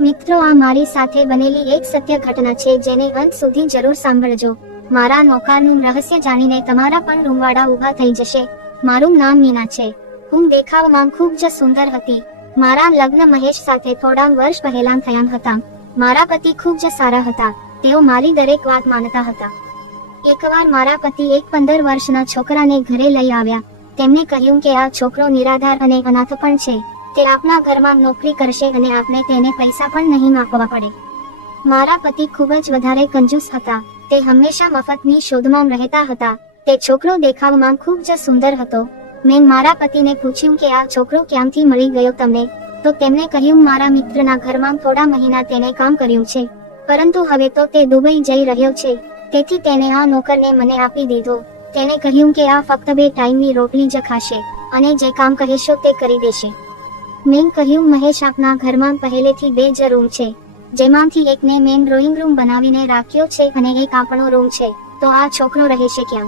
મિત્રો, આ મારી સાથે બનેલી એક સત્ય ઘટના છે, જેને અંત સુધી જરૂર સાંભળજો. મારા નોકારનું રહસ્ય જાણીને તમારા પણ રૂમવાડા ઊભા થઈ જશે. મારું નામ મીના છે. હું દેખાવમાં ખૂબ જ સુંદર હતી. મારા લગ્ન મહેશ સાથે થોડા વર્ષ પહેલા થયા હતા. મારા પતિ ખૂબ જ સારા હતા. તેઓ મારી દરેક વાત માનતા હતા. એકવાર મારા પતિ એક પંદર વર્ષના છોકરાને ઘરે લઈ આવ્યા. તેમણે કહ્યું કે આ છોકરો નિરાધાર અને અનાથ પણ છે. તે આપના ઘરમાં નોકરી કરશે અને આપણે તેને પૈસા પણ નહીં આપવા પડે મારા પતિ ખૂબ જ વધારે કંજૂસ હતા તે હંમેશા મફતની શોધમાં રહેતા હતા તે છોકરો દેખાવમાં ખૂબ જ સુંદર હતો મેં મારા પતિને પૂછ્યું કે આ છોકરો ક્યાંથી મળી ગયો તમને તો તેમણે કહ્યું મારા મિત્રના ઘરમાં થોડા મહિના તેને કામ કર્યું છે પરંતુ હવે તો તે દુબઈ જઈ રહ્યો છે, તેથી તેને આ નોકરને મને આપી દીધો. તેણે કહ્યું કે આ ફક્ત બે ટાઈમની રોટલી જ ખાશે, અને જે કામ કહેશો તે કરી દેશે. મેં કહ્યું, મહેશ, આપના ઘરમાં પહેલેથી બે જ રૂમ છે. જેમાંથી એકને મેં ડ્રોઈંગ રૂમ બનાવીને રાખ્યો છે અને એક આપણો રૂમ છે. તો આ છોકરો રહેશે ક્યાં?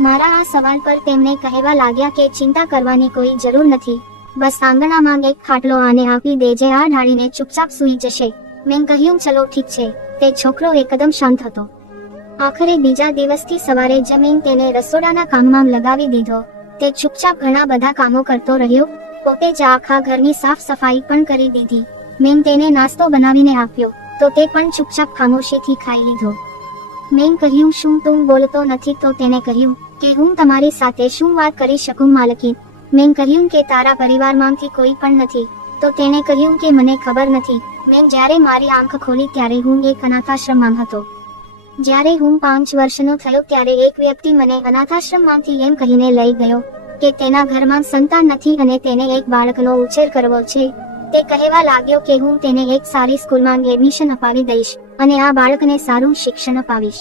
મારા આ સવાલ પર તેમણે કહેવા લાગ્યા કે ચિંતા કરવાની કોઈ જરૂર નથી. બસ આંગણામાં એક ખાટલો આને આપી દેજે આ ઢાળીને ચૂપચાપ સૂઈ જશે. મેં કહ્યું, ચલો, ઠીક છે. તે છોકરો એકદમ શાંત હતો. આખરે બીજા દિવસથી સવારે જમીન તેને રસોડાના કામમાં લગાવી દીધો. તે ચૂપચાપ ઘણા બધા કામો કરતો રહ્યો. પોતે જ આખા ઘરની સાફ સફાઈ પણ કરી દીધી. મેં તેને નાસ્તો બનાવીને આપ્યો, તો તે પણ ચૂપચાપ ખામોશીથી ખાઈ લીધો. મેં કહ્યું, શું તું બોલતો નથી? તો તેને કહ્યું, કે હું તમારી સાથે શું વાત કરી શકું માલકી? મેં કહ્યું કે, તારા પરિવારમાંથી કોઈ પણ નથી. તો તેણે કહ્યું કે, મને ખબર નથી. મેં જ્યારે મારી આંખ ખોલી ત્યારે હું એક અનાથાશ્રમમાં હતો. જ્યારે હું પાંચ વર્ષનો થયો ત્યારે એક વ્યક્તિ મને અનાથાશ્રમમાંથી એમ કહીને લઈ ગયો. કે તેના ઘરમાં સંતાન નથી અને તેને એક બાળકનો ઉછેર કરવો છે. તે કહેવા લાગ્યો કે હું તેને એક સારી સ્કૂલમાં એડમિશન અપાવી દઈશ અને આ બાળકને સારું શિક્ષણ અપાવીશ.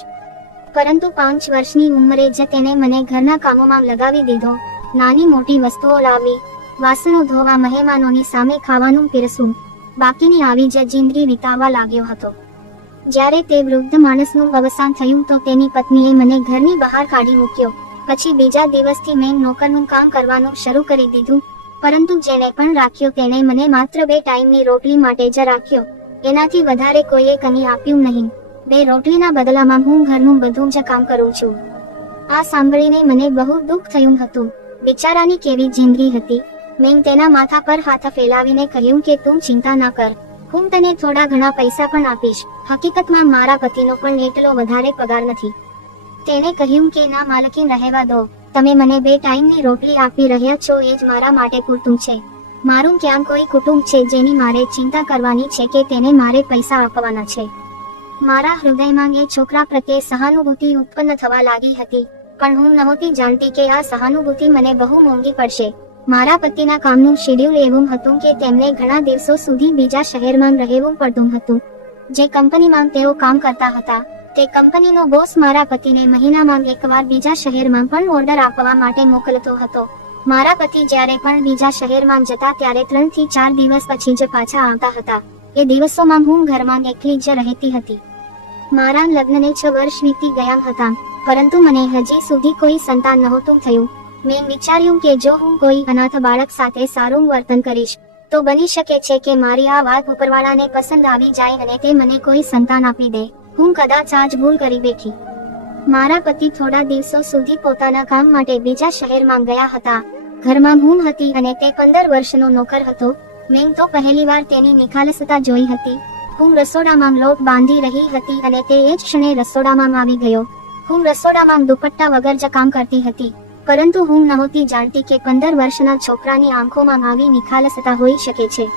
પરંતુ પાંચ વર્ષની ઉંમરે જ તેને મને ઘરના કામોમાં લગાવી દીધો. નાની મોટી વસ્તુઓ લાવી, વાસણો ધોવા, મહેમાનોની સામે ખાવાનું પીરસવું. બાકીની આવી જ જિંદગી વિતાવવા લાગ્યો હતો. જ્યારે તે વૃદ્ધ માણસનું અવસાન થયું તો તેની પત્નીએ મને ઘરની બહાર કાઢી મૂક્યો. પછી બીજા દિવસથી મેં નોકરનું કામ કરવાનું શરૂ કરી દીધું. પરંતુ જેને પણ રાખ્યો તેણે મને માત્ર બે ટાઈમની રોટલી માટે જ રાખ્યો. એનાથી વધારે કોઈએ કંઈ આપ્યું નહીં. બે રોટલીના બદલામાં હું ઘરનું બધું જ કામ કરું છું. આ સાંભળીને મને બહુ દુઃખ થયું હતું. બિચારાની કેવી જિંદગી હતી. મેં તેના માથા પર હાથ ફેલાવીને કહ્યું કે તું ચિંતા ના કર. હું તને થોડા ઘણા પૈસા પણ આપીશ. હકીકતમાં મારા પતિનો પણ એટલો વધારે પગાર નથી. તેણે કહ્યું કે, ના માલકીન રહેવા દો. તમે મને બે ટાઈમની રોટલી આપી રહ્યા છો, એ જ મારા માટે પૂરતું છે. મારું ક્યાં કોઈ કુટુંબ છે જેની મારે ચિંતા કરવાની છે કે તેને મારે પૈસા આપવાના છે? મારા હૃદયમાં એ છોકરા પ્રત્યે સહાનુભૂતિ ઉત્પન્ન થવા લાગી હતી, પણ હું નહોતી જાણતી કે આ સહાનુભૂતિ મને બહુ મોંઘી પડશે. મારા પતિના કામનું શેડ્યુલ એવું હતું કે તેમને ઘણા દિવસો સુધી બીજા શહેરમાં રહેવું પડતું હતું. જે કંપનીમાં તેઓ કામ કરતા હતા તે કંપનીનો બોસ મારા પતિને મહિનામાં એકવાર બીજા શહેરમાં પણ ઓર્ડર આપવા માટે મોકલતો હતો. મારા પતિ જ્યારે પણ બીજા શહેરમાં જતા ત્યારે ત્રણથી ચાર દિવસ પછી જ પાછા આવતા હતા. એ દિવસોમાં હું ઘરમાં એકલી જ રહેતી હતી. મારા લગ્નને છ વર્ષ વીતી ગયા હતા, પરંતુ મને હજી સુધી કોઈ સંતાન નહોતું થયું. મેં વિચાર્યું કે જો હું કોઈ અનાથ બાળક સાથે સારું વર્તન કરીશ, તો બની શકે છે કે મારી આ વાત ઉપરવાળાને પસંદ આવી જાય અને તે મને કોઈ સંતાન આપી દે. હું કદાચ આજ ભૂલ કરી બેઠી. મારા પતિ થોડા દિવસો સુધી પોતાના કામ માટે બીજા શહેરમાં ગયા હતા. ઘરમાં હું હતી અને તે પંદર વર્ષનો નોકર હતો. મેં તો પહેલીવાર તેની નિખાલસતા જોઈ હતી. હું રસોડામાં લોટ બાંધી રહી હતી અને તે એ જ ક્ષણે રસોડામાં આવી ગયો. હું રસોડામાં દુપટ્ટા વગર જ કામ કરતી હતી. પરંતુ હું નહોતી જાણતી કે પંદર વર્ષના છોકરાની આંખોમાં આવી નિખાલસતા હોઈ શકે છે.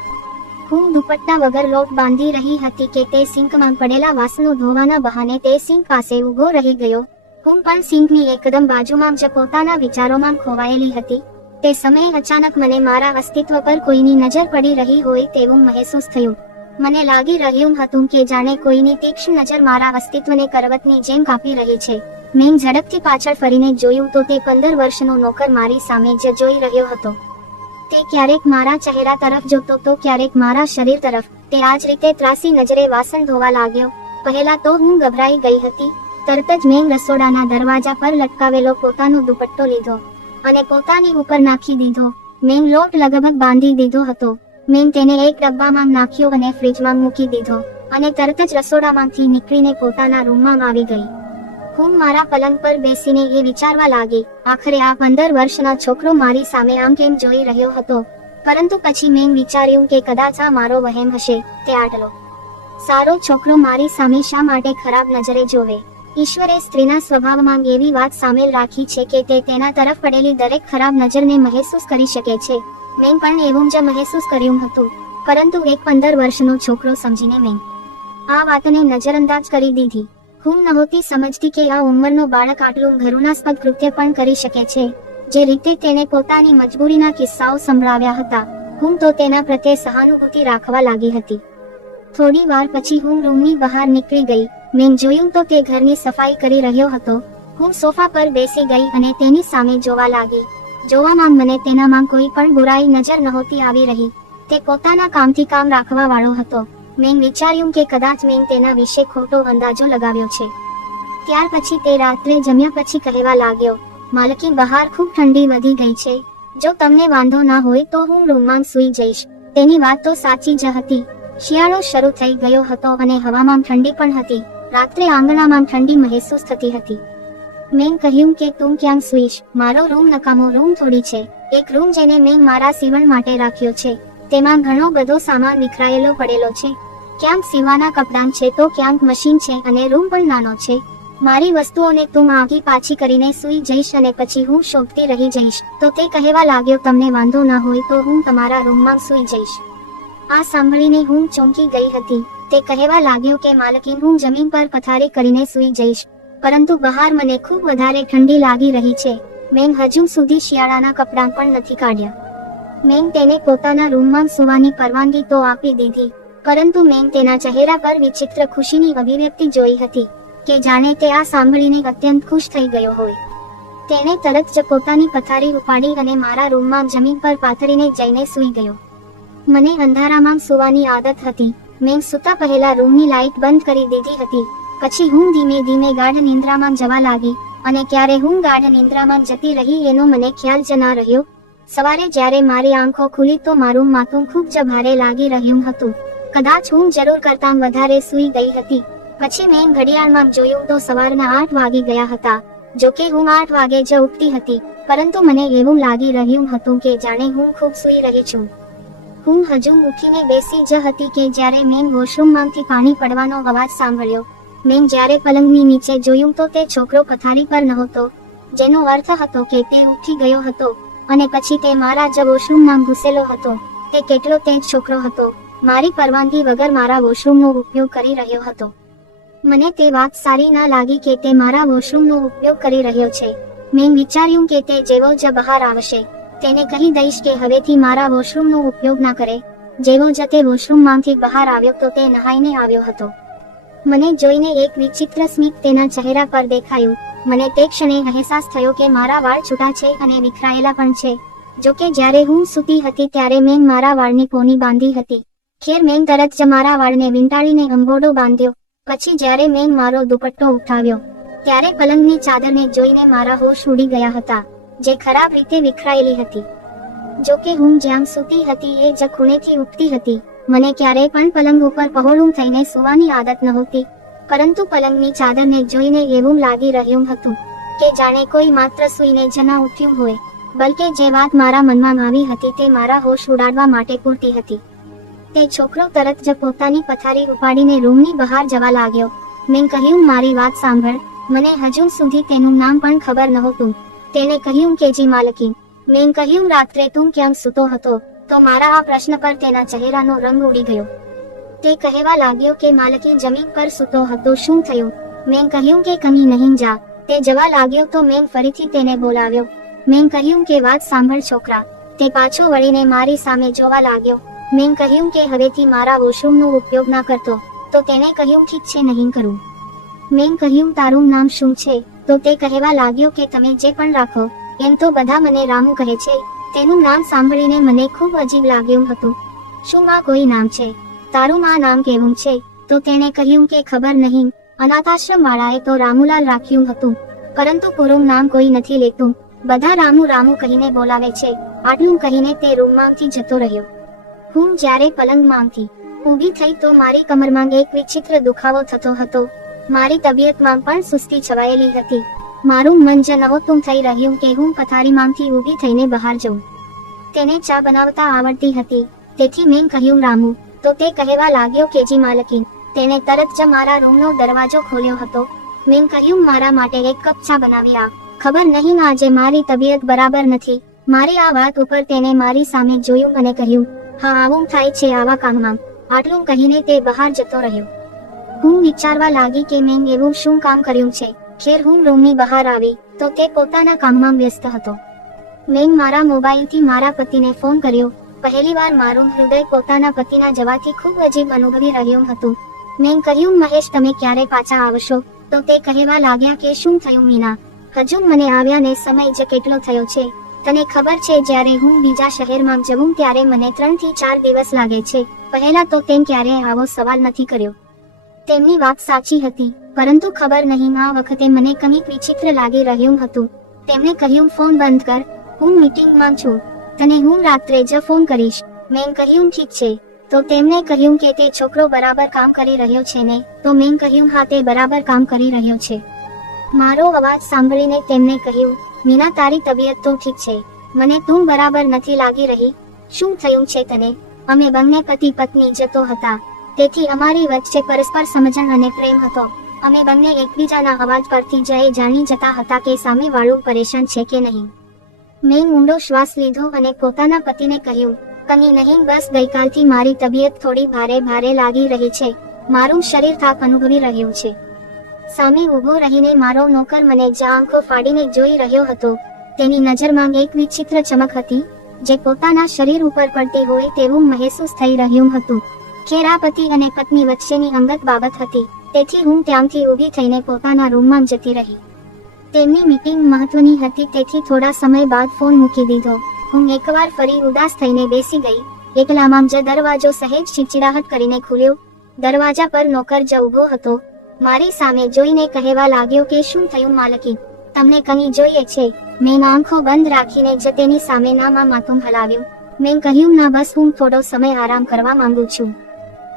હું દુપટ્ટા વગર લોટ બાંધી રહી હતી કે તે સિંકમાં પડેલા વાસણો ધોવાના બહાને તે સિંક પાસે ઊભો રહી ગયો. હું પણ સિંકની એકદમ બાજુમાં જ પોતાના વિચારોમાં ખોવાયેલી હતી. તે સમયે અચાનક મને મારા અસ્તિત્વ પર કોઈની નજર પડી રહી હોય તેવું મહેસૂસ થયું. મને લાગી રહ્યું હતું કે જાણે કોઈની તીક્ષ્ણ નજર મારા અસ્તિત્વને કરવતની જેમ કાપી રહી છે. મેં ઝડપથી પાછળ ફરીને જોયું તો તે પંદર વર્ષનો નોકર મારી સામે જ જોઈ રહ્યો હતો. તે ક્યારેક મારા ચહેરા તરફ જોતો તો ક્યારેક મારા શરીર તરફ. તે આ જ રીતે ત્રાસી નજરે વાસણ ધોવા લાગ્યો. પહેલા તો હું ગભરાઈ ગઈ હતી. તરત જ મેં રસોડાના દરવાજા પર લટકાવેલો પોતાનો દુપટ્ટો લીધો અને પોતાની ઉપર નાખી દીધો. મેં લોટ લગભગ બાંધી દીધો હતો. મેં તેને એક ડબ્બામાં નાખ્યો અને ફ્રીજમાં મૂકી દીધો અને તરત જ રસોડામાંથી નીકળીને પોતાના રૂમમાં આવી ગઈ. હું મારા પલંગ પર બેસીને એ વિચારવા લાગી, આખરે આ પંદર વર્ષના છોકરો મારી સામે આમ કેમ જોઈ રહ્યો હતો? પરંતુ પછી મેં વિચાર્યું કે કદાચ આ મારો વહેમ હશે, તે આટલો. સારો છોકરો મારી સામે શા માટે ખરાબ નજરે જોવે? ઈશ્વરે સ્ત્રીના સ્વભાવમાં એવી વાત સામેલ રાખી છે કે તે તેના તરફ પડેલી દરેક ખરાબ નજરને મહેસૂસ કરી શકે છે. મેં પણ એવું જ મહેસૂસ કર્યું હતું, પરંતુ એક પંદર વર્ષનો છોકરો સમજીને મેં આ વાતને નજરઅંદાજ કરી દીધી. હું નહોતી સમજતી કે આ ઉંમરનો બાળક આટલું ઘરુણાસ્પદ કૃત્ય પણ કરી શકે છે. જે રીતે તેને પોતાની મજબૂરીના કિસ્સાઓ સંભળાવ્યા હતા, હું તો તેના પ્રત્યે સહાનુભૂતિ રાખવા લાગી હતી. થોડી વાર પછી હું રૂમની બહાર નીકળી ગઈ, મેં જોયું તો તે ઘરની સફાઈ કરી રહ્યો હતો. હું સોફા પર બેસી ગઈ અને તેની સામે જોવા લાગી. જોવામાં મને તેનામાં કોઈ પણ બુરાઈ નજર નહોતી આવી રહી. તે પોતાના કામથી કામ રાખવા વાળો હતો. મેં વિચાર્યું કે કદાચ મેં તેના વિશે ખોટો અંદાજો લગાવ્યો છે. ત્યાર પછી તે રાત્રે જમ્યા પછી કહેવા લાગ્યો, માલકી, બહાર ખૂબ ઠંડી વધી ગઈ છે. જો તમને વાંધો ના હોય તો હું રૂમમાં સૂઈ જઈશ. તેની વાત તો સાચી જ હતી. શિયાળો શરૂ થઈ ગયો હતો અને હવામાં ઠંડી પણ હતી. રાત્રે આંગણામાં ઠંડી મહેસૂસ થતી હતી. મેં કહ્યું કે તું ક્યાં સૂઈશ? મારો રૂમ નકામો રૂમ થોડી છે. એક રૂમ જેને મેં મારા સીવણ માટે રાખ્યો છે. તેમાં ઘણો બધો સામાન વિખરાયેલો પડેલો છે. ક્યાંક સીવાના કપડાં છે, તો ક્યાંક મશીન છે અને રૂમ પણ નાનો છે. મારી વસ્તુઓને તું માગી પાછી કરીને સૂઈ જઈશ અને પછી હું શોભતી રહી જઈશ. તો તે કહેવા લાગ્યો, તમને વાંધો ન હોય તો હું તમારા રૂમમાં સૂઈ જઈશ. આ સાંભળીને હું ચોંકી ગઈ હતી. તે કહેવા લાગ્યો કે, માલકીન, હું જમીન પર પથારી કરીને સૂઈ જઈશ. પરંતુ બહાર મને ખૂબ વધારે ઠંડી લાગી રહી છે. મેં હજુ સુધી શિયાળાના કપડાં પણ નથી કાઢ્યા. મેં તેને પોતાના રૂમમાં સુવાની પરવાનગી તો આપી દીધી, પરંતુ મેં તેના ચહેરા પર વિચિત્ર ખુશીની અભિવ્યક્તિ જોઈ હતી, કે જાણે તે આ સાંભળીને અત્યંત ખુશ થઈ ગયો હોય. તેણે તરત જ પોતાની પથારી ઉપાડી અને મારા રૂમમાં જમીન પર પાથરીને જઈને સૂઈ ગયો. મને અંધારામાં સૂવાની આદત હતી, મેં સૂતા પહેલા રૂમની લાઇટ બંધ કરી દીધી હતી, પછી હું ધીમે ધીમે ગાઢ નિંદ્રામાં જવા લાગી, અને ક્યારે હું ગાઢ નિંદ્રામાં જતી રહી એનો મને ખ્યાલ જ ના રહ્યો સવારે જ્યારે મારી આંખો ખુલી તો મારું માથું ખૂબ જ ભારે લાગી રહ્યું હતું. કદાચ હું જરૂર કરતાં વધારે સૂઈ ગઈ હતી. પછી મેં ઘડિયાળમાં જોયું તો સવારના આઠ વાગી ગયા હતા. જો કે હું આઠ વાગે જ ઉઠતી હતી, પરંતુ મને એવું લાગી રહ્યું હતું કે જાણે હું ખૂબ સૂઈ રહી છું. હું હજુ ઉઠીને બેસી જ હતી કે જ્યારે મેં વોશરૂમમાંથી પાણી પડવાનો અવાજ સાંભળ્યો. મેં જ્યારે પલંગની નીચે જોયું તો તે છોકરો પથારી પર નહોતો, જેનો અર્થ હતો કે તે ઉઠી ગયો હતો. અને પછી તે મારા જ વોશરૂમમાં ઘૂસેલો હતો. તે કેટલો તેજ છોકરો હતો. મારી પરવાનગી વગર મારા વોશરૂમનો ઉપયોગ કરી રહ્યો હતો. મને તે વાત સારી ના લાગી કે તે મારા વોશરૂમનો ઉપયોગ કરી રહ્યો છે. મેં વિચાર્યું કે તે જેવો જ બહાર આવશે. તેને કહી દઈશ કે હવેથી મારા વોશરૂમનો ઉપયોગ ના કરે. જેવો જ તે વોશરૂમમાંથી બહાર આવ્યો તો તે નહાઈને આવ્યો હતો. મને જોઈને એક વિચિત્ર સ્મિત તેના ચહેરા પર દેખાયું. મને તે ક્ષણે અહેસાસ થયો કે મારા વાળ છૂટા છે અને વિખરાયેલા પણ છે. જો કે જ્યારે હું સૂતી હતી ત્યારે મેં મારા વાળની પોની બાંધી હતી. ખેર મેં તરત જ મારા વાળને વીંટાળીને અંગોડો બાંધ્યો. પછી જ્યારે મેં મારો દુપટ્ટો ઉઠાવ્યો, ત્યારે પલંગની ચાદરને જોઈને મારા હોશ ઉડી ગયા હતા, જે ખરાબ રીતે વિખરાયેલી હતી. જો કે હું જ્યાં સૂતી હતી એ જ ખૂણેથી ઉઠતી હતી. મને ક્યારેય પણ પલંગ ઉપર પહોળું થઈને સુવાની આદત નહોતી. પરંતુ પલંગની ચાદરને જોઈને એવું લાગી રહ્યું હતું કે જાણે કોઈ માત્ર સૂઈને જ ના ઉઠ્યું હોય. બલકે જે વાત મારા મનમાં આવી હતી તે મારા હોશ ઉડાડવા માટે પૂરતી હતી. તે છોકરો તરત જ પોતાની પથારી ઉપાડીને રૂમની બહાર જવા લાગ્યો. મેં કહ્યું, મારી વાત સાંભળ. મને હજુ સુધી તેનું નામ પણ ખબર નહોતું. તેને કહ્યું કે, જી માલકી. મેં કહ્યું, રાત્રે તું ક્યાં સૂતો હતો? તો મારા આ પ્રશ્ન પર તેના ચહેરાનો રંગ ઉડી ગયો. તે કહેવા લાગ્યો કે માલકી જમીન પર સૂતો હતો. શું થયું? મેં કહ્યું કે કમી નહીં જા. તે જવા લાગ્યો તો મેં ફરીથી તેને બોલાવ્યો. મેં કહ્યું કે વાત સાંભળ છોકરા. તે પાછો વળીને મારી સામે જોવા લાગ્યો. મેં કહ્યું કે હવેથી મારા વોશરૂમનો ઉપયોગ ના કરતો, તો તેણે કહ્યું ઠીક છે, નહીં કરું. મેં કહ્યું તારું નામ શું છે? તો તે કહેવા લાગ્યો કે તમે જે પણ રાખો, એમ તો બધા મને રામુ કહે છે. તેનું નામ સાંભળીને મને ખૂબ અજીબ લાગ્યું હતું. શું માં કોઈ નામ છે? તારું માં નામ કેવું છે? તો તેણે કહ્યું કે ખબર નહીં. અનાથાશ્રમ વાળાએ તો રામુલાલ રાખ્યું હતું. પરંતુ પૂરું નામ કોઈ નથી લેતું. બધા રામુ રામુ કહીને બોલાવે છે. આટલું કહીને તે રૂમમાંથી જતો રહ્યો. હું જ્યારે પલંગમાંથી ઊભી થઈ તો મારી કમરમાં એક વિચિત્ર દુખાવો થતો હતો. મારી તબિયતમાં પણ સુસ્તી છવાયેલી હતી. મારું મન જ નવોત્તમ થઈ રહ્યું કે હું પથારીમાંથી ઊભી થઈને બહાર જઉં. તેને ચા બનાવતા આવડતી હતી. તેથી મેં કહ્યું, રામુ, તો તે કહેવા લાગ્યો કે જી માલકીન, તેણે તરત જ મારા રૂમનો દરવાજો ખોલ્યો હતો. મેં કહ્યું, મારા માટે એક કપ ચા બનાવી આપ ખબર નહીં આજે મારી તબિયત બરાબર નથી. મારી આ વાત ઉપર તેને મારી સામે જોયું અને કહ્યું, હા, આવું થાય છે આવા કામમાં. આટલું કહીને તે બહાર જતો રહ્યો. હું વિચારવા લાગી કે મેં એવું શું કામ કર્યું છે? ખેર હું રૂમની બહાર આવી, તો તે પોતાના કામમાં વ્યસ્ત હતો. મેં મારા મોબાઈલથી મારા પતિને ફોન કર્યો. પહેલીવાર મારું હૃદય પોતાના પતિના જવાથી ખૂબ અજીબ અનુભવી રહ્યું હતું. મેં કહ્યું, મહેશ, તમે ક્યારે પાછા આવશો? તો તે કહેવા લાગ્યા કે, શું થયું મીના? હજુ મને આવ્યા ને સમય જ કેટલો થયો છે? તને ખબર છે, જ્યારે હું બીજા શહેરમાં જવું ત્યારે મને ત્રણથી ચાર દિવસ લાગે છે. પહેલા તો તેમ ક્યારેય આવો સવાલ નથી કર્યો. તેમની વાત સાચી હતી. પરંતુ ખબર નહીં, આ વખતે મને કંઈક વિચિત્ર લાગી રહ્યું હતું. તેમણે કહ્યું, ફોન બંધ કર. હું મીટિંગમાં છું. તને હું રાત્રે જ ફોન કરીશ. મેં કહ્યું, ઠીક છે. તો તેમણે કહ્યું કે તે છોકરો બરાબર કામ કરી રહ્યો છે ને? તો મેં કહ્યું, હા, તે બરાબર કામ કરી રહ્યો છે. મારો અવાજ સાંભળીને તેમણે કહ્યું, મીના, તારી તબિયત તો ઠીક છે. મને તું બરાબર નથી લાગી રહી. શું થયું છે તને? અમે બંને પતિ પત્ની જતો હતા. તેથી અમારી વચ્ચે પરસ્પર સમજણ અને પ્રેમ હતો. અમે બંને એકબીજાના અવાજ પરથી જ એ જાણી જતા હતા કે સામેવાળું પરેશાન છે કે નહીં. મેં ઊંડો શ્વાસ લીધો અને પોતાના પતિને કહ્યું કની નહીં, બસ ગઈકાલથી મારી તબિયત થોડી ભારે ભારે લાગી રહી છે. મારું શરીર થાક અનુભવી રહ્યું છે. સામે ઊભો રહીને મારો નોકર મને જ્યાં આંખો ફાડીને જોઈ રહ્યો હતો. તેની નજરમાં એક વિચિત્ર ચમક હતી, જે પોતાના શરીર ઉપર પડતી હોય તેવું મહેસૂસ થઈ રહ્યું હતું. ખેરા પતિ અને પત્ની વચ્ચેની અંગત બાબત હતી. તેથી હું ત્યાંથી ઊભી થઈને પોતાના રૂમમાં જતી રહી. તેમની મીટિંગ મહત્વની હતી તેથી થોડા સમય બાદ ફોન મૂકી દીધો. હું એકવાર ફરી ઉદાસ થઈને બેસી ગઈ. એકલામાં જ દરવાજો સહેજ ચીચડાહટ કરીને ખુલ્યો. દરવાજા પર નોકર જ ઊભો હતો. મારી સામે જોઈને કહેવા લાગ્યો કે શું થયું માલકી? તમને કંઈ જોઈએ છે? મેં આંખો બંધ રાખીને જ તેની સામે નામાં માથું હલાવ્યું. મેં કહ્યું, ના બસ, હું થોડો સમય આરામ કરવા માંગુ છું.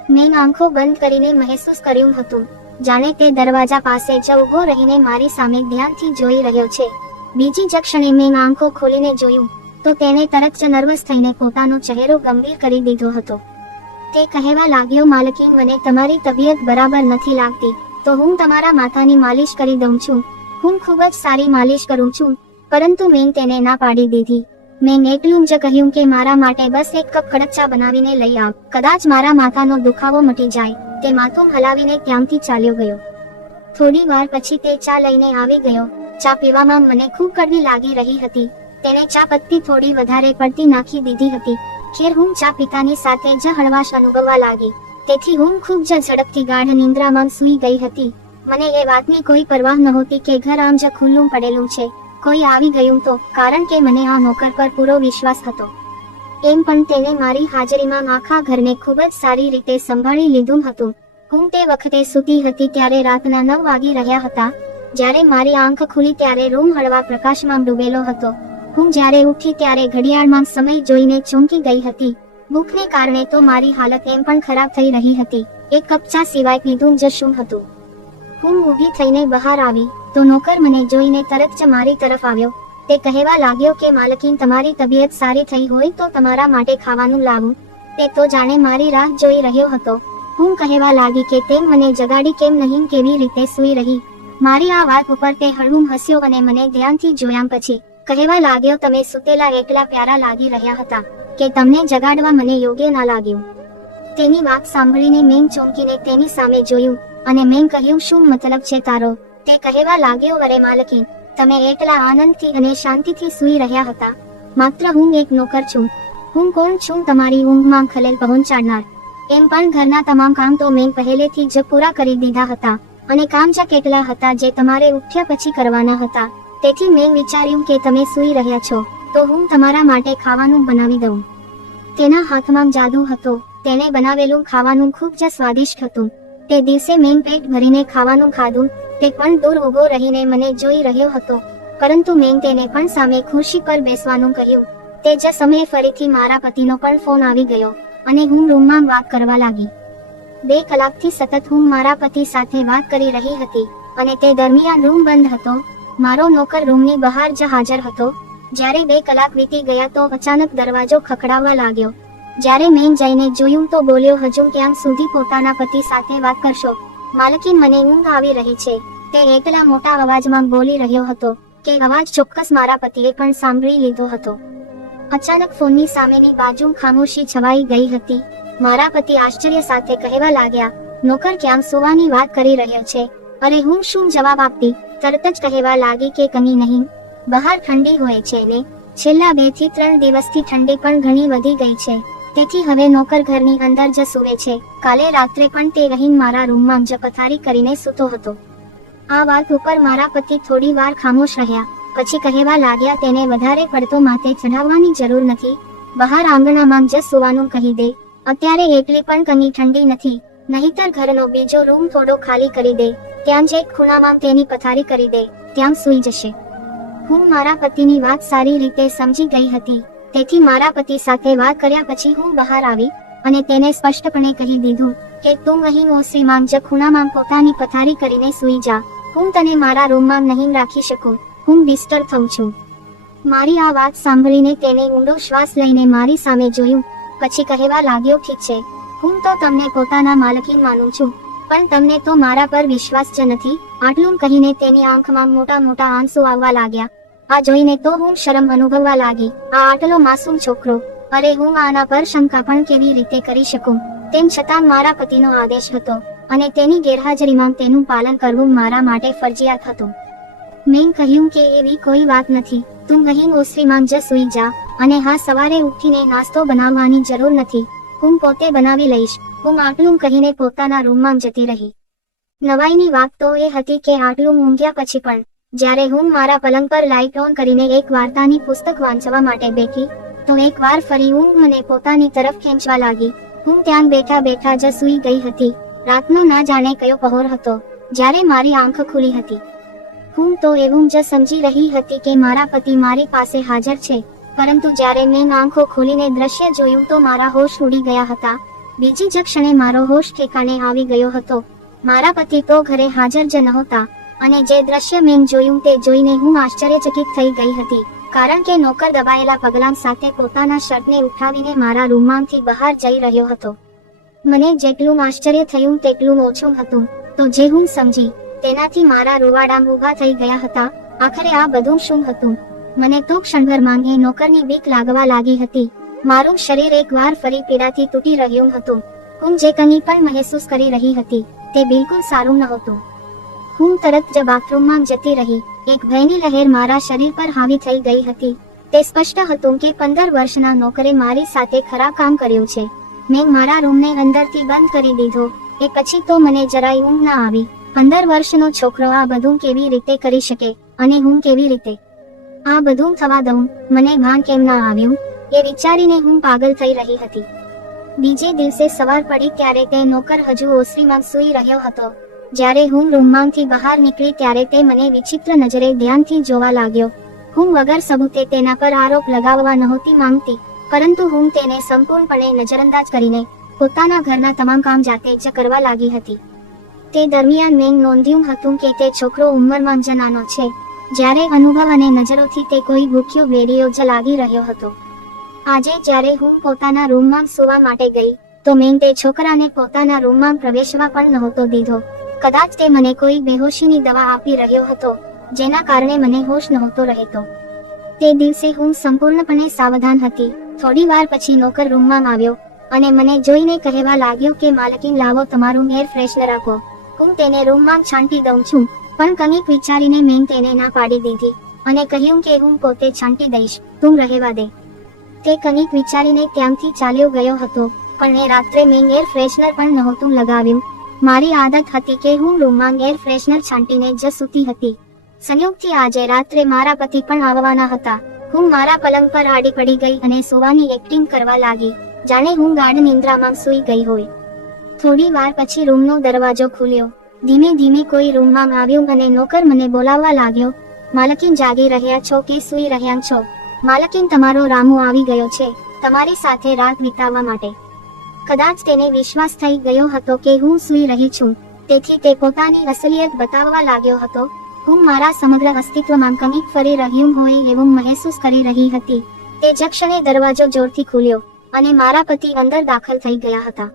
મેં આંખો બંધ કરીને મહેસૂસ કર્યું હતું. જાણે તે દરવાજા પાસે જ ઊભો રહીને મારી સામે ધ્યાનથી જોઈ રહ્યો છે. બીજી જ ક્ષણે મેં આંખો ખોલીને જોયું, તો તેણે તરત જ નર્વસ થઈને પોતાનો ચહેરો ગંભીર કરી દીધો હતો. તે કહેવા લાગ્યો, માલકી, મને તમારી તબિયત બરાબર નથી લાગતી, તો હું તમારા માથાની માલિશ કરી દઉં છું. હું ખૂબ જ સારી માલિશ કરું છું, પરંતુ મેં તેને ના પાડી દીધી. મેં એટલું જ કહ્યું કે મારા માટે બસ એક કપ કડક ચા બનાવીને લઈ આવ. કદાચ મારા માથાનો દુખાવો મટી જાય, તે માથું હલાવીને ત્યાંથી ચાલ્યો ગયો. થોડી વાર પછી તે ચા લઈને આવી ગયો. ચા પીવામાં મને ખૂબ કડવી લાગી રહી હતી. તેણે ચા પત્તી થોડી વધારે પડતી નાખી દીધી હતી. ખેર હું ચા પીતાની સાથે જ હળવાશ અનુભવવા લાગી. તેથી હું ખૂબ જ ઝડપથી ગાઢ નિંદ્રામાં સૂઈ ગઈ હતી. મને એ વાતની કોઈ પરવાહ નહોતી કે ઘર આમ જ ખુલ્લું પડેલું છે. કોઈ આવી ગયું તો, કારણ કે મને આ નોકર પર પૂરો વિશ્વાસ હતો. એમ પણ તેને મારી હાજરીમાં આખા ઘરને ખૂબ જ સારી રીતે સંભાળી લીધું હતું. હું તે વખતે સૂતી હતી ત્યારે રાતના નવ વાગી રહ્યા હતા, જ્યારે મારી આંખ ખુલી ત્યારે રૂમ હળવા પ્રકાશમાં ડૂબેલો હતો. હું જ્યારે ઉઠી ત્યારે ઘડિયાળમાં સમય જોઈને ચૂંકી ગઈ હતી. ભૂખને કારણે તો મારી હાલત એમ પણ ખરાબ થઈ રહી હતી. એક કપ ચા સિવાય પીધું જ શું હતું? હું ઊભી થઈને બહાર આવી તો નોકર મને જોઈને તરત જ મારી તરફ આવ્યો. તે કહેવા લાગ્યો કે, માલકીન, તમારી તબિયત સારી થઈ હોય તો તમારા માટે ખાવાનું લાવું. તે તો જાણે મારી રાહ જોઈ રહ્યો હતો. હું કહેવા લાગી કે, તેમ મને જગાડી કેમ નહીં, કેવી રીતે સૂઈ રહી? મારી આ વાત ઉપર તે હળવું હસ્યો અને મને ધ્યાનથી જોયા પછી કહેવા લાગ્યો, તમે સુતેલા એકલા પ્યારા લાગી રહ્યા હતા કે તમને જગાડવા મને યોગ્ય ના લાગ્યું. તેની વાત સાંભળીને મેં ચોંકીને તેની સામે જોયું અને મેં કહ્યું, શું મતલબ છે તારો? તે કહેવા લાગ્યો, વરે માલકી, તમે એટલા આનંદથી અને શાંતિથી સૂઈ રહ્યા હતા. માત્ર હું એક નોકર છું. હું કોણ છું તમારી ઊંઘમાં ખલેલ પહોંચાડનાર? એમ પણ ઘરના તમામ કામ તો મેં પહેલેથી જ પૂરા કરી દીધા હતા અને કામ જ કેટલા હતા જે તમારે ઉઠ્યા પછી કરવાના હતા. તેથી મેં વિચાર્યું કે તમે સૂઈ રહ્યા છો, તો હું તમારા માટે ખાવાનું બનાવી દઉં. તેના હાથમાં જાદુ હતો. તેણે બનાવેલું ખાવાનું ખૂબ જ સ્વાદિષ્ટ હતું. તે દિવસે મેં પેટ ભરીને ખાવાનું ખાધું. તે પણ દૂર ઊભો રહીને મને જોઈ રહ્યો હતો. પરંતુ મેં તેને પણ સામે ખુરશી પર બેસવાનું કહ્યું. તે સમયે ફરીથી મારા પતિનો પણ ફોન આવી ગયો અને હું રૂમમાં વાત કરવા લાગી. બે કલાકથી સતત હું મારા પતિ સાથે વાત કરી રહી હતી અને તે દરમિયાન રૂમ બંધ હતો. મારો નોકર રૂમની બહાર જ હાજર હતો. જ્યારે બે કલાક વીતી ગયા તો અચાનક દરવાજો ખખડાવવા લાગ્યો. જ્યારે મેં જઈને જોયું તો બોલ્યો, હજુ ક્યાં સુધી પોતાના પતિ સાથે વાત કરશો? માલકીન મને ઊંઘ આવી રહી છે. તે એકલા મોટા અવાજમાં બોલી રહ્યો હતો કે અવાજ ચોક્કસ મારા પતિએ પણ સાંભળી લીધો હતો. અચાનક ફોનની સામેની બાજુ ખામોશી છવાઈ ગઈ હતી. મારા પતિ આશ્ચર્ય સાથે કહેવા લાગ્યા, નોકર ક્યાં સુવાની વાત કરી રહ્યો છે? અરે હું શું જવાબ આપતી તરત જ કહેવા લાગી કે કમી નહીં. બહાર ઠંડી હોય છે ને? છેલ્લા બેથી ત્રણ દિવસથી ઠંડી પણ ઘણી વધી ગઈ છે. તેથી હવે નોકર ઘરની અંદર જ સૂવે છે. કાલે રાત્રે પણ તે રહીને મારા રૂમમાં જ પથારી કરીને સૂતો હતો. આ વાત ઉપર મારા પતિ થોડી વાર ખામોશ રહ્યા. પછી કહેવા લાગ્યા, તેને વધારે પડતો માથે ચઢાવવાની જરૂર નથી. બહાર આંગણામાં જ સુવાનું કહી દે. અત્યારે એટલી પણ કની ઠંડી નથી. નહીતર ઘરનો બીજો રૂમ થોડો ખાલી કરી દે. ત્યાં જ એક ખૂણામાં તેની પથારી કરી દે. ત્યાં સૂઈ જશે. હું મારા પતિની વાત સારી રીતે સમજી ગઈ હતી. તેથી મારા પતિ સાથે વાત કર્યા પછી હું બહાર આવી અને તેને સ્પષ્ટપણે કહી દીધું કે તું અહીં ઓસરીમાં જ ખૂણામાં પોતાની પથારી કરીને સૂઈ જા. હું તને મારા રૂમમાં નહીં રાખી શકું. હું ડિસ્ટર્બ થઉં છું. મારી આ વાત સાંભળીને તેને ઊંડો શ્વાસ લઈને મારી સામે જોયું. પછી કહેવા લાગ્યો, ઠીક છે. હું તો તમને પોતાના માલકીન માનું છું. પણ તમને તો મારા પર વિશ્વાસ જ નથી. આટલું કહીને તેની આંખમાં મોટા મોટા આંસુ આવવા લાગ્યા. આ જોઈને તો હું શરમ અનુભવવા લાગી. આ આટલો માસૂમ છોકરો. અરે હું આના પર શંકા પણ કેવી રીતે કરી શકું? તેમ છતાં મારા પતિનો આદેશ હતો અને તેની ગેરહાજરીમાં તેનું પાલન કરવું મારા માટે ફરજિયાત હતું. મેં કહ્યું કે એવી કોઈ વાત નથી. તું અહીં ઓસરીમાં જ સૂઈ જા અને હા, સવારે ઉઠીને નાસ્તો બનાવવાની જરૂર નથી. હું પોતે બનાવી લઈશ. હું આટલું કહીને પોતાના રૂમમાં જતી રહી. નવાઈની વાત તો એ હતી કે આટલું ઊંઘ્યા પછી પણ જ્યારે હું મારા પલંગ પર લાઇટ ઓન કરીને એક વાર્તાની પુસ્તક વાંચવા માટે બેઠી, તો એકવાર ફરી ઊંઘ મને પોતાની તરફ ખેંચવા લાગી. હું ત્યાં બેઠા બેઠા જ સૂઈ ગઈ હતી. રાતનો ના જાણે કયો પહોર હતો, જ્યારે મારી આંખ ખુલી હતી. હું તો એવું જ સમજી રહી હતી કે મારા પતિ મારી પાસે હાજર છે, પરંતુ જ્યારે મેં આંખો ખોલીને દ્રશ્ય જોયું તો મારા હોશ ઉડી ગયા હતા. બીજી જ ક્ષણે મારો હોશ ઠેકાણે આવી ગયો હતો. મારા પતિ તો ઘરે હાજર જ નહોતા. અને જે દ્રશ્ય મેં જોયું તે જોઈને હું આશ્ચર્યચકિત થઈ ગઈ હતી, કારણ કે નોકર દબાયેલા પગલાં સાથે પોતાના શર્ટને ઉઠાવીને મારા રૂમમાંથી બહાર જઈ રહ્યો હતો. મને જેટલું આશ્ચર્ય થયું તેટલું ઓછું હતું, તો જે હું સમજી, તેનાથી મારા રૂવાડા ઊભા થઈ ગયા હતા, આખરે આ બધું શું હતું? મને તો ક્ષણભરમાં એ નોકરની બીક લાગવા લાગી હતી, મારું શરીર એકવાર ફરી પીડાથી તૂટી રહ્યું હતું, હું જે કંઈ પણ મહેસૂસ કરી રહી હતી, તે બિલકુલ સારું નહોતું. હું તરત જ બાથરૂમમાં જતી રહી એક ભયની લહેર મારા શરીર પર હાવી થઈ ગઈ હતી તે સ્પષ્ટ હતું કે પંદર વર્ષના નોકરે મારી સાથે ખરાબ કામ કર્યું છે. મેં મારા રૂમને અંદરથી બંધ કરી દીધો. એ પછી તો મને જરાય ઊંઘ ના આવી. પંદર વર્ષનો છોકરો આ બધું કેવી રીતે કરી શકે અને હું કેવી રીતે? આ બધું થવા દઉં, મને ભાન કેમ ના આવ્યું? એ વિચારીને હું પાગલ થઈ રહી હતી. બીજે દિવસે સવાર પડી ત્યારે તે નોકર હજુ ઓસરીમાં સૂઈ રહ્યો હતો. જ્યારે હું રૂમમાંથી બહાર નીકળી ત્યારે તે મને વિચિત્ર નજરે ધ્યાનથી જોવા લાગ્યો. હું વગર સબૂતે તેના પર આરોપ લગાવવા નહોતી માંગતી, પરંતુ હું તેને સંપૂર્ણપણે નજરઅંદાજ કરીને પોતાના ઘરના તમામ કામ જાતે જ કરવા લાગી હતી. તે દરમિયાન મેં નોંધ્યું હતું કે તે છોકરો ઉંમરમાં જ નાનો છે. જ્યારે અનુભવ અને નજરોથી તે કોઈ ભૂખ્યો વેડિયો જ લાગી રહ્યો હતો. આજે જ્યારે હું પોતાના રૂમમાં સુવા માટે ગઈ, તો મેં તે છોકરાને પોતાના રૂમમાં પ્રવેશવા પણ નહોતો દીધો. કદાચ તે મને કોઈ બેહોશીની દવા આપી રહ્યો હતો, જેના કારણે મને હોશ નહોતો રહેતો. તે દિવસે હું સંપૂર્ણપણે સાવધાન હતી. થોડી વાર પછી નોકર રૂમમાં આવ્યો, અને મને જોઈને કહેવા લાગ્યો કે, માલકીન, લાવો તમારું એર ફ્રેશનર આપો. હું તેને રૂમમાં છાંટી દઉં છું, પણ કંઈક વિચારીને મેં તેને ના પાડી દીધી, અને કહ્યું કે, હું પોતે છાંટી દઈશ, તું રહેવા દે. તે કંઈક વિચારીને ત્યાંથી ચાલ્યો ગયો હતો, પણ એ રાત્રે મેં એર ફ્રેશનર પણ નહોતું લગાવ્યું મારી આદત હતી કે હું રૂમમાં એર ફ્રેશનર છાંટીને જ સૂતી હતી. સંયોગથી આજે રાત્રે મારા પતિ પણ આવવાના હતા. હું મારા પલંગ પર આડી પડી ગઈ અને સુવાની એક્ટિંગ કરવા લાગી. જાણે હું ગાઢ નિંદ્રામાં સૂઈ ગઈ હોય. થોડી વાર પછી રૂમનો દરવાજો ખુલ્યો. ધીમે ધીમે કોઈ રૂમમાં આવ્યું અને નોકર મને બોલાવવા લાગ્યો. માલકીન જાગી રહ્યા છો કે સૂઈ રહ્યા છો? માલકીન, તમારો રામુ આવી ગયો છે. તમારી સાથે રાત વિતાવવા માટે. કદાચ તેને વિશ્વાસ થઈ ગયો હતો કે હું સૂઈ રહી છું, તેથી તે પોતાની અસલિયત બતાવવા લાગ્યો હતો. હું મારા સમગ્ર અસ્તિત્વમાં કંઈક ફરી રહ્યું હોય એવું મહેસૂસ કરી રહી હતી. તે જ ક્ષણે દરવાજો જોરથી ખુલ્યો, અને મારા પતિ અંદર દાખલ થઈ ગયા હતા.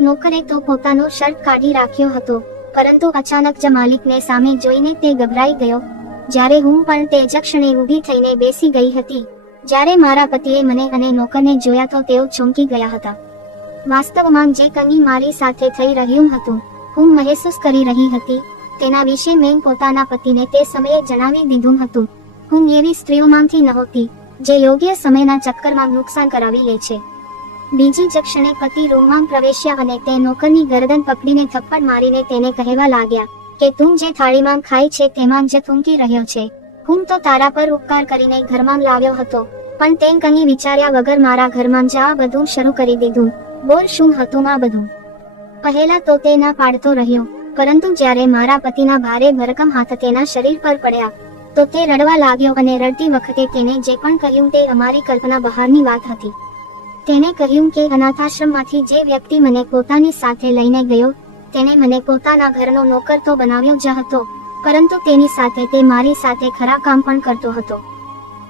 નોકરે તો પોતાનો શર્ટ કાઢી રાખ્યો હતો, પરંતુ અચાનક જ માલિકને સામે જોઈને તે ગભરાઈ ગયો. જ્યારે હું પણ તે જ ક્ષણે ઊભી થઈને બેસી ગઈ હતી, જ્યારે મારા પતિએ મને અને નોકરને જોયા તો તેઓ ચોંકી ગયા હતા. વાસ્તવમાં જે કંઈ મારી સાથે થઈ રહ્યું હતું, હું મહેસૂસ કરી રહી હતી, તેના વિશે મેં પોતાના પતિને તે સમયે જણાવી દીધું હતું. હું એવી સ્ત્રીઓમાંથી નહોતી, જે યોગ્ય સમયના ચક્કરમાં નુકસાન કરાવી લે છે. બીજી જ ક્ષણે પતિ રૂમમાં પ્રવેશ્યા અને તે નોકરની ગરદન પકડીને થપ્પડ મારીને તેને કહેવા લાગ્યા, કે તું જે થાળીમાં ખાય છે તેમાં જ થૂંકી રહ્યો છે. હું તો તારા પર ઉપકાર કરીને ઘરમાં લાવ્યો હતો, પણ તેમ કંઈ વિચાર્યા વગર મારા ઘરમાં જ આ બધું શરૂ કરી દીધું. બોલ શું હતું આ બધું? પહેલા તો તે ના પાડતો રહ્યો, પરંતુ જ્યારે મારા પતિના ભારે ભરકમ હાથ તેના શરીર પર પડ્યા, તો તે રડવા લાગ્યો અને રડતી વખતે તેને જે પણ કહ્યું તે અમારી કલ્પના બહારની વાત હતી. તેને કહ્યું કે અનાથાશ્રમમાંથી જે વ્યક્તિ મને પોતાની સાથે લઈને ગયો તેને મને પોતાના ઘરનો નોકર તો બનાવ્યો જ હતો, પરંતુ તેની સાથે તે મારી સાથે ખરા કામ પણ કરતો હતો.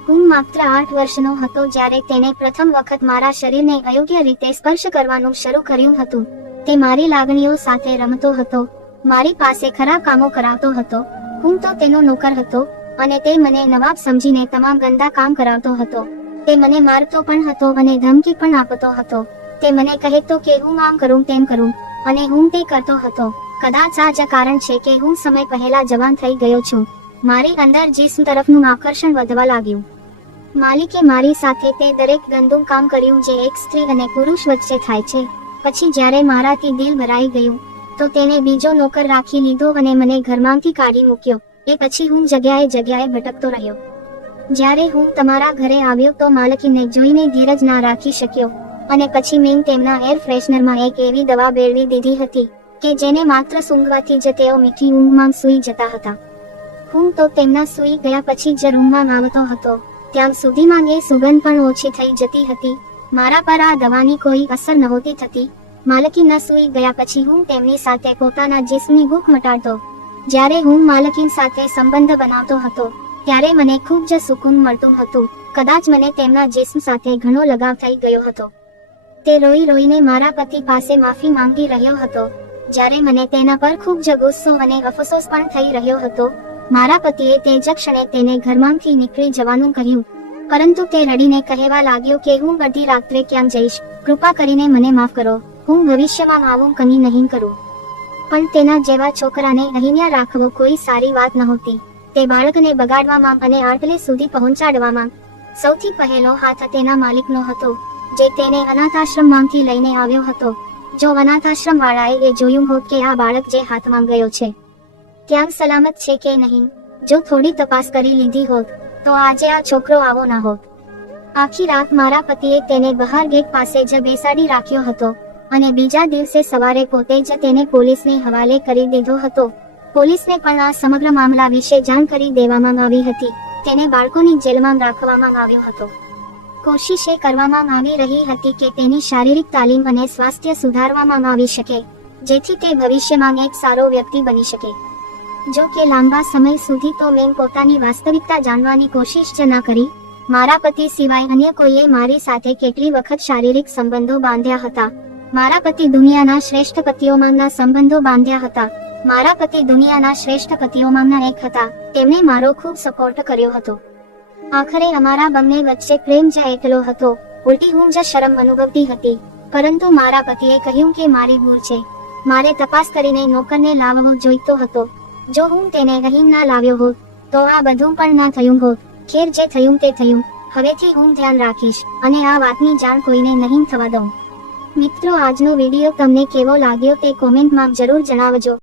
હું માત્ર આઠ વર્ષનો હતો જ્યારે તેણે પ્રથમ વખત મારા શરીરને અયોગ્ય રીતે સ્પર્શ કરવાનું શરૂ કર્યું હતું. તે મારી લાગણીઓ સાથે રમતો હતો, મારી પાસે ખરા કામો કરાવતો હતો, હું તો તેનો નોકર હતો, અને તે મને નવાબ સમજીને તમામ ગંદા કામ કરાવતો હતો. તે મને મારતો પણ હતો અને ધમકી પણ આપતો હતો. તે મને કહેતો કે હું આમ કરું તેમ કરું, અને હું તે કરતો હતો. કદાચ આ જ કારણ છે કે હું સમય પહેલા જવાન થઈ ગયો છું. મારી અંદર જીસ્મ તરફનું આકર્ષણ વધવા લાગ્યું. માલિકે મારી સાથે તે દરેક ગંદુ કામ કર્યું જે એક સ્ત્રી અને પુરુષ વચ્ચે થાય છે. પછી જ્યારે મારાથી દિલ ભરાઈ ગયું, તો તેને બીજો નોકર રાખી લીધો અને મને ઘરમાંથી કાઢી મૂક્યો. એ પછી હું જગ્યાએ જગ્યાએ ભટકતો રહ્યો. જ્યારે હું તમારા ઘરે આવ્યો તો માલકીને જોઈને ધીરજ ના રાખી શક્યો. અને પછી મેં તેમના એર ફ્રેશનરમાં એક એવી દવા બેળવી દીધી હતી, કે જેને માત્ર સૂંઘવાથી જ તેઓ મીઠી ઊંઘમાં સૂઈ જતા હતા. હું તો તેમના સૂઈ ગયા પછી જ રૂમમાં આવતો હતો. ત્યાં સુધીમાં એ સુગંધ પણ ઓછી થઈ જતી હતી. મારા પર આ દવાની કોઈ અસર નહોતી થતી. માલકી ન સૂઈ ગયા પછી હું તેમની સાથે પોતાના જીસની ભૂખ મટાડતો. જ્યારે હું માલકીન સાથે સંબંધ બનાવતો હતો, ત્યારે મને ખૂબ જ સુકૂન મળતું હતું. કદાચ મને તેમના જિસ્મ સાથે ઘણો લગાવ થઈ ગયો હતો. તે રોઈ રોઈને મારા પતિ પાસે માફી માંગી રહ્યો હતો. જ્યારે મને તેના પર ખૂબ જ ગુસ્સો અને અફસોસ પણ થઈ રહ્યો હતો મારા પતિએ તે જ ક્ષણે તેને ઘરમાંથી નીકળી જવાનું કહ્યું. પરંતુ તે રડીને કહેવા લાગ્યો કે હું બધી રાત્રે ક્યાં જઈશ? કૃપા કરીને મને માફ કરો. હું ભવિષ્યમાં આવું કની નહીં કરું. પણ તેના જેવા છોકરાને અહીંયા રાખવો કોઈ સારી વાત નહોતી. તે બાળકને બગાડવામાં અને આટલે સુધી પહોંચાડવામાં સૌથી પહેલો હાથ તેના માલિકનો હતો, જે તેને અનાથાશ્રમમાંથી લઈને આવ્યો હતો. જો અનાથાશ્રમ વાળાએ એ જોયું હોત કે આ બાળક જે હાથમાં ગયો છે ત્યાં સલામત છે કે નહીં? જો થોડી તપાસ કરી લીધી હોત, તો આજે આ છોકરો આવો ના હોત. આખી રાત મારા પતિએ તેને બહાર ગેટ પાસે જ બેસાડી રાખ્યો હતો અને બીજા દિવસે સવારે પોતે જ તેને પોલીસને હવાલે કરી દીધો હતો. પોલીસને પણ આ સમગ્ર મામલા વિશે જાણ કરી દેવામાં આવી હતી. તેને બાળકોની જેલમાં રાખવામાં આવ્યો હતો. કોશિશ એ કરવામાં આવી રહી હતી કે તેની શારીરિક તાલીમ અને સ્વાસ્થ્ય સુધારવામાં આવી શકે, જેથી તે ભવિષ્યમાં એક સારો વ્યક્તિ બની શકે. જો કે લાંબા સમય સુધી તો મેં પોતાની વાસ્તવિકતા જાણવાની કોશિશ જ ના કરી. મારા પતિ સિવાય અન્ય કોઈએ મારી સાથે કેટલી વખત શારીરિક સંબંધો બાંધ્યા હતા. મારા પતિ દુનિયાના શ્રેષ્ઠ પતિઓમાંના સંબંધો બાંધ્યા હતા. મારા પતિ દુનિયાના શ્રેષ્ઠ પતિઓમાંના એક હતા. તેમણે મારો ખૂબ સપોર્ટ કર્યો હતો. આખરે અમારા બંને વચ્ચે પ્રેમ જ એકલો હતો. ઉલટી હું જ શરમ અનુભવતી હતી. પરંતુ મારા પતિએ કહ્યું કે મારી ભૂલ છે. મારે તપાસ કરીને નોકરને લાવવો જોઈતો હતો. જો હું તેને અહીં ના લાવ્યો હોત, તો આ બધું પણ ના થયું હોત. ખેર જે થયું તે થયું. હવેથી હું ધ્યાન રાખીશ અને આ વાતની જાણ કોઈને નહીં થવા દઉં. મિત્રો, આજનો વીડિયો તમને કેવો લાગ્યો તે કોમેન્ટમાં જરૂર જણાવજો.